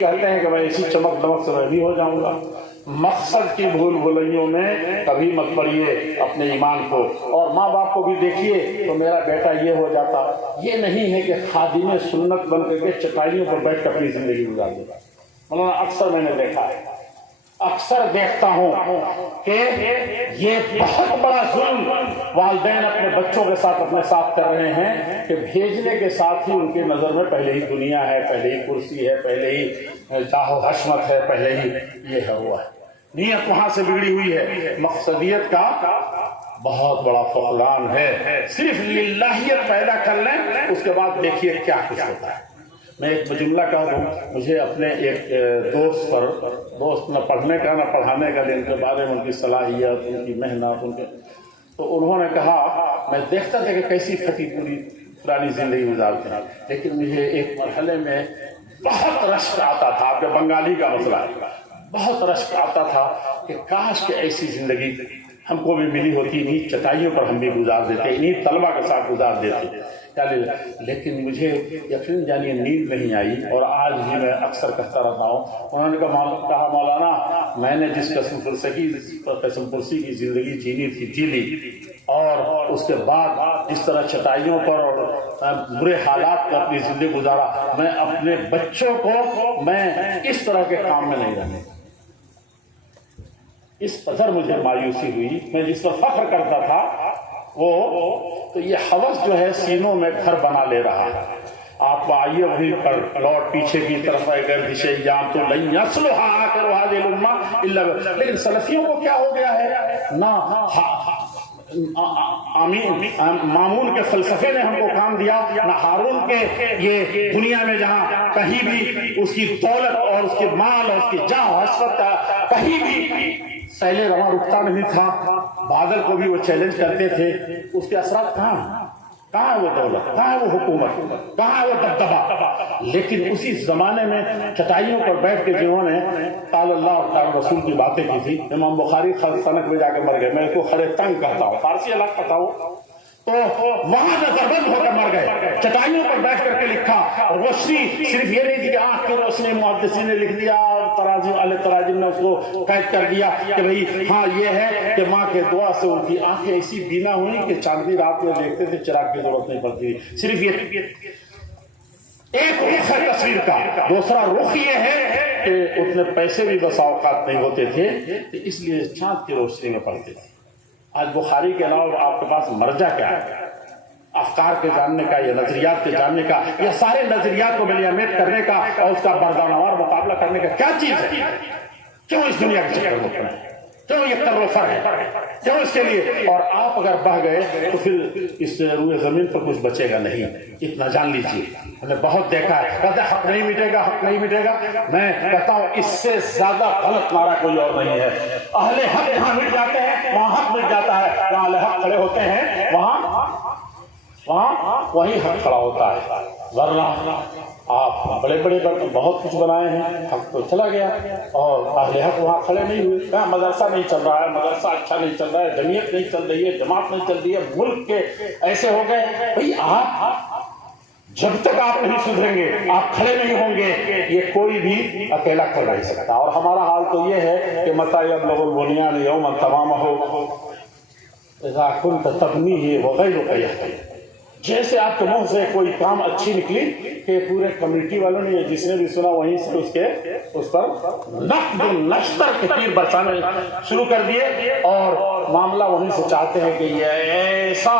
کہتے ہیں کہ میں اسی چمک دمک سے میں بھی ہو جاؤں گا۔ مقصد کی بھول بھلائیوں میں کبھی مت پڑیے اپنے ایمان کو، اور ماں باپ کو بھی دیکھیے تو میرا بیٹا یہ ہو جاتا، یہ نہیں ہے کہ خادم سنت بن کر کے چٹائیوں پر بیٹھ کر اپنی زندگی گزار دیتا۔ مولانا اکثر میں نے دیکھا ہے، اکثر دیکھتا ہوں کہ یہ بہت بڑا ظلم والدین اپنے بچوں کے ساتھ اپنے ساتھ کر رہے ہیں کہ بھیجنے کے ساتھ ہی ان کی نظر میں پہلے ہی دنیا ہے، پہلے ہی کرسی ہے، پہلے ہی جاہ و حشمت ہے، پہلے ہی یہ ہے ہوا ہے۔ نیت وہاں سے بگڑی ہوئی ہے، مقصدیت کا بہت بڑا فقدان ہے۔ صرف للہیت پیدا کر لیں، اس کے بعد دیکھیے کیا کچھ ہوتا ہے۔ میں ایک جملہ کہہ دوں، مجھے اپنے ایک دوست نہ پڑھنے کا نہ پڑھانے کا، ان کے بارے میں ان کی صلاحیت، ان کی محنت، تو انہوں نے کہا، میں دیکھتا تھا کہ کیسی پھٹی پوری پرانی زندگی گزارتے ہیں، لیکن مجھے ایک مرحلے میں بہت رشک آتا تھا، آپ کے بنگالی کا مسئلہ ہے، بہت رشک آتا تھا کہ کاش کہ ایسی زندگی ہم کو بھی ملی ہوتی، انہیں چٹائیوں پر ہم بھی گزار دیتے، انہیں طلبہ کے ساتھ گزار دیتے، لیکن مجھے یقین جانیے نیند نہیں آئی، اور آج بھی میں اکثر کہتا رہتا ہوں۔ انہوں نے کہا مولانا میں نے جس قسم پرسی کی زندگی جینی تھی جی لی، اور اس کے بعد اس طرح چٹائیوں پر اور برے حالات میں اپنی زندگی گزارا، میں اپنے بچوں کو میں اس طرح کے کام میں نہیں رہنے۔ اس قدر مجھے مایوسی ہوئی، میں جس پر فخر کرتا تھا وہ تو یہ ہوس جو ہے سینوں میں گھر بنا لے رہا ہے۔ آپ آئیے وہیں پر لوٹ پیچھے کی طرف گردش ایام تو لن یصلح آخر هذه الامه الا، لیکن سلفیوں کو کیا ہو گیا ہے نا، مامون کے فلسفے نے ہم کو کام دیا، نہ ہارون کے یہ دنیا میں جہاں کہیں بھی اس کی دولت اور اس کے مال اور اس کی جاہ و حسرت کا کہیں بھی سیل رواں رکتا نہیں تھا، بادل کو بھی وہ چیلنج کرتے تھے، اس کے اثرات کہاں ہے وہ دولت، کہاں ہے وہ حکومت، کہاں ہے وہ دبدبہ؟ لیکن اسی زمانے میں چٹائیوں پر بیٹھ کے جنہوں نے قال اللہ اور قال رسول کی باتیں کی تھی، امام بخاری خلق میں جا کے مر گئے، میں اس کو خرے تنگ کہتا ہوں، فارسی الگ پتا ہو، تو وہاں نظربند ہو کر مر گئے، چٹائیوں پر بیٹھ کر کے لکھا، روشنی صرف یہ نہیں تھی کہ آنکھ کی روشنی محدثین نے لکھ دیا، تراجم نے اس کو قید کر دیا کہ بھئی ہاں یہ ہے کہ ماں کے دعا سے ان کی آنکھیں ایسی بینا ہوئی کہ چاندنی رات میں دیکھتے تھے، چراغ کی ضرورت نہیں پڑتی، صرف یہ ایک رخ ہے تصویر کا۔ دوسرا رخ یہ ہے کہ اتنے پیسے بھی بسا اوقات نہیں ہوتے تھے، اس لیے چاند کی روشنی میں پڑھتے تھے۔ آج بخاری کے علاوہ آپ کے پاس مرجع کیا ہے؟ افکار کے جاننے کا یا نظریات کے جاننے کا یا سارے نظریات کو ملیامت کرنے کا اور اس کا بردانوار مقابلہ کرنے کا کیا چیز ہے؟ کیوں اس دنیا کے چکر میں پڑے؟ کیوں یہ کر و فر ہے؟ کیوں اس کے لیے؟ اور آپ اگر بہ گئے تو پھر اس روئے زمین پر کچھ بچے گا نہیں، اتنا جان لیجیے۔ ہم نے بہت دیکھا ہے، کہتے ہیں حق نہیں مٹے گا، حق نہیں مٹے گا، میں کہتا ہوں اس سے زیادہ غلط نعرہ کوئی اور نہیں ہے۔ اہل حق یہاں مٹ جاتے ہیں، وہاں حق مٹ جاتا ہے، جہاں اہل حق کھڑے ہوتے ہیں وہاں وہی حق کھڑا ہوتا ہے، ورنہ آپ بڑے بڑے بہت کچھ بنائے ہیں، حق تو چلا گیا اور اہل حق وہاں کھڑے نہیں ہوئے۔ کہاں مدرسہ نہیں چل رہا ہے، مدرسہ اچھا نہیں چل رہا ہے، جمعیت نہیں چل رہی ہے، جماعت نہیں چل رہی ہے، ملک کے ایسے ہو گئے۔ بھئی آپ جب تک آپ نہیں سدھریں گے، آپ کھڑے نہیں ہوں گے، یہ کوئی بھی اکیلا کھڑ نہیں سکتا۔ اور ہمارا حال تو یہ ہے کہ متى يبلغ البنيان يوما تمامه اذا كنت تبنيه وغيرك يهدي، جیسے آپ کے منہ سے کوئی کام اچھی نکلی کہ پورے کمیونٹی والوں نے جس نے بھی سنا وہیں سے اس پر نقد نشتر کے تیر برسانے شروع کر دیے، اور معاملہ وہیں سے چاہتے ہیں کہ یہ ایسا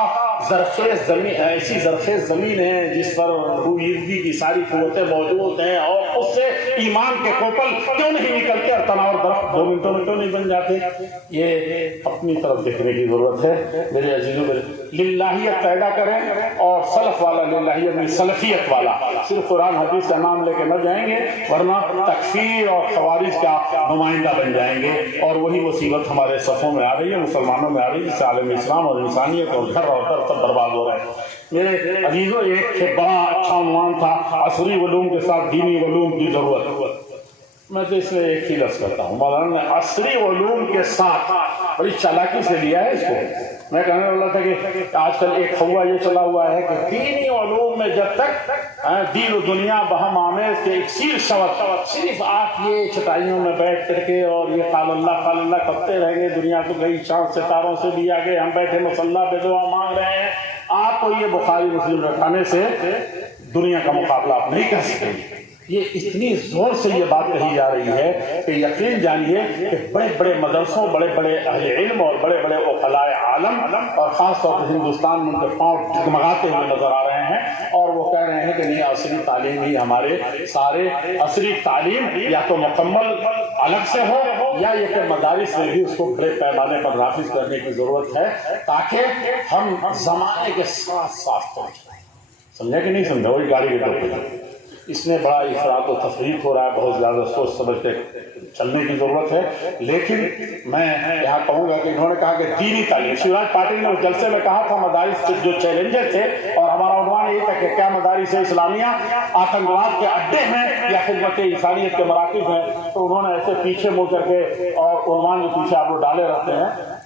زرخیز زمین، ایسی زرخیز زمین ہے جس پر رویدگی کی ساری قوتیں موجود ہیں، اور اس سے ایمان کے کوپل کیوں نہیں نکلتے اور تناور درخت 2 منٹوں میں کیوں نہیں بن جاتے؟ یہ اپنی طرف دیکھنے کی ضرورت ہے میرے عزیزوں۔ للہیت پیدا کریں، اور سلف والا للہیت نہیں، سلفیت والا، صرف قرآن حدیث کا نام لے کے نہ جائیں گے، ورنہ تکفیر اور خوارج کا نمائندہ بن جائیں گے، اور وہی مصیبت ہمارے صفوں میں آ رہی ہے، مسلمانوں میں آ رہی ہے، جس سے عالم اسلام اور انسانیت اور گھر اور در سب برباد ہو رہے ہیں۔ میرے عزیزوں، ایک بڑا اچھا عنوان تھا عصری علوم کے ساتھ دینی علوم کی ضرورت۔ میں تو اس میں ایک ہی لفظ کرتا ہوں، مولانا نے عصری علوم کے ساتھ بڑی چالاکی سے لیا ہے اس کو۔ میں کہنے والا تھا کہ آج کل ایک ہوا یہ چلا ہوا ہے کہ دینی علوم میں جب تک دین و دنیا بہم آمیز کے اکسیر شوت، صرف آپ یہ چٹائیوں میں بیٹھ کر کے اور یہ قال اللہ کرتے رہیں گے، دنیا کو گئی چاند ستاروں سے بھی آگے، ہم بیٹھے مصلی پہ دعا مانگ رہے ہیں۔ آپ کو یہ بخاری مسلم رکھانے سے دنیا کا مقابلہ آپ نہیں کر سکیں گے۔ یہ اتنی زور سے یہ بات کہی جا رہی ہے کہ یقین جانیے کہ بڑے بڑے مدرسوں، بڑے بڑے اہل علم اور بڑے بڑے عقلاء عالم اور خاص طور پر ہندوستان میں ان کے پاؤں ڈگمگاتے ہوئے نظر آ رہے ہیں، اور وہ کہہ رہے ہیں کہ نہیں، عصری تعلیم ہی ہمارے سارے، عصری تعلیم یا تو مکمل الگ سے ہو یا یہ کہ مدارس میں بھی اس کو بڑے پیمانے پر نافذ کرنے کی ضرورت ہے تاکہ ہم زمانے کے ساتھ ساتھ پہنچ جائیں۔ سمجھا کہ نہیں سمجھا؟ وہی گاڑی کے ٹوپے، اس میں بڑا افراط و تفریط ہو رہا ہے، بہت زیادہ سوچ سمجھ کے چلنے کی ضرورت ہے۔ لیکن میں یہاں کہوں گا کہ انہوں نے کہا کہ دینی تعلیم، شیوراج پاٹل نے اس جلسے میں کہا تھا مدارس کے جو چیلنجز تھے، اور ہمارا عنوان یہ تھا کہ کیا مدارس اسلامیہ آتنکواد کے اڈے ہیں یا خدمت انسانیت کے مراکز ہیں، تو انہوں نے ایسے پیچھے مڑ کر کے، اور عنوان جو پیچھے آپ لوگ ڈالے رہتے ہیں